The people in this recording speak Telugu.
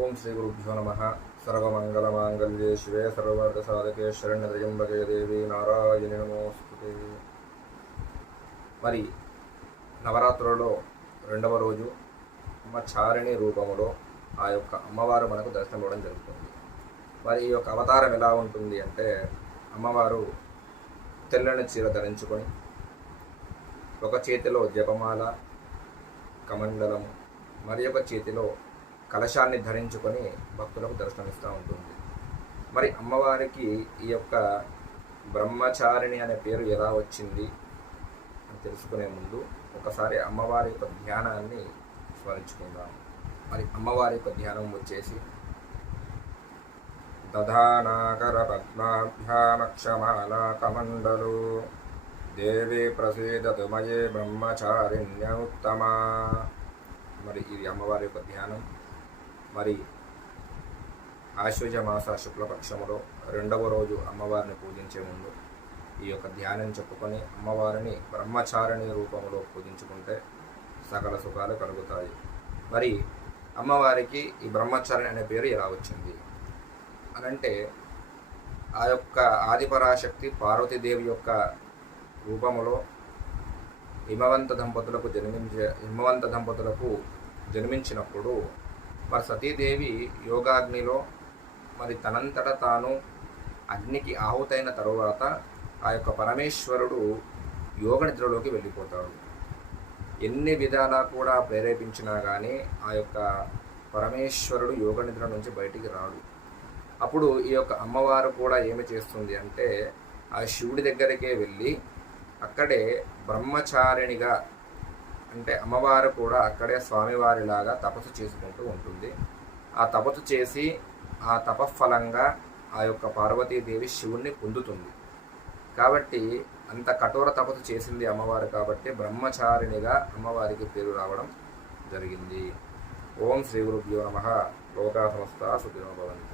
ఓం శ్రీ గురుభ్యో నమ. సర్వమంగళమాంగళ్యే శివే సర్వార్థసాధకే శరణ్యత్రయంబకే దేవి నారాయణి నమోస్తుతే. మరి నవరాత్రులలో రెండవ రోజు బ్రహ్మచారిణి రూపములో ఆ యొక్క అమ్మవారు మనకు దర్శనం ఇవ్వడం జరుగుతుంది. మరి ఈ యొక్క అవతారం ఎలా ఉంటుంది అంటే, అమ్మవారు తెల్లని చీర ధరించుకొని ఒక చేతిలో జపమాల కమండలము మరి ఒక చేతిలో కలశాన్ని ధరించుకొని భక్తులకు దర్శనమిస్తూ ఉంటుంది. మరి అమ్మవారికి ఈ యొక్క బ్రహ్మచారిణి అనే పేరు ఎలా వచ్చింది అని తెలుసుకునే ముందు ఒకసారి అమ్మవారి యొక్క ధ్యానాన్ని స్మరించుకుందాం. మరి అమ్మవారి యొక్క ధ్యానం వచ్చేసి దధానాకర పద్మాభ్యామక్షమాలా కమండలు దేవి ప్రసీదతు మయే బ్రహ్మచారిణ్య ఉత్తమా. మరి ఇది అమ్మవారి యొక్క ధ్యానం. మరి ఆశ్వజ మాస శుక్లపక్షములో రెండవ రోజు అమ్మవారిని పూజించే ముందు ఈ యొక్క ధ్యానం చెప్పుకొని అమ్మవారిని బ్రహ్మచారిణి రూపంలో పూజించుకుంటే సకల సుఖాలు కలుగుతాయి. మరి అమ్మవారికి ఈ బ్రహ్మచారిణి అనే పేరు ఎలా వచ్చింది అనంటే, ఆ యొక్క ఆదిపరాశక్తి పార్వతీదేవి యొక్క రూపములో హిమవంత దంపతులకు జన్మించినప్పుడు మరి సతీదేవి యోగాగ్నిలో మరి తనంతట తాను అగ్నికి ఆహుతైన తరువాత ఆ యొక్క పరమేశ్వరుడు యోగ నిద్రలోకి వెళ్ళిపోతాడు. ఎన్ని విధాలా కూడా ప్రేరేపించినా కానీ ఆ యొక్క పరమేశ్వరుడు యోగ నిద్ర నుంచి బయటికి రాడు. అప్పుడు ఈ యొక్క అమ్మవారు కూడా ఏమి చేస్తుంది అంటే, ఆ శివుడి దగ్గరికే వెళ్ళి అక్కడే బ్రహ్మచారిణిగా, అంటే అమ్మవారు కూడా అక్కడే స్వామివారిలాగా తపస్సు చేసుకుంటూ ఉంటుంది. ఆ తపస్సు చేసి ఆ తపఫలంగా ఆ యొక్క పార్వతీదేవి శివుణ్ణి పొందుతుంది. కాబట్టి అంత కఠోర తపస్సు చేసింది అమ్మవారు కాబట్టి బ్రహ్మచారిణిగా అమ్మవారికి పేరు రావడం జరిగింది. ఓం శ్రీ గురుభ్యో నమః. లోకా సమస్తా సుఖినో భవంతు.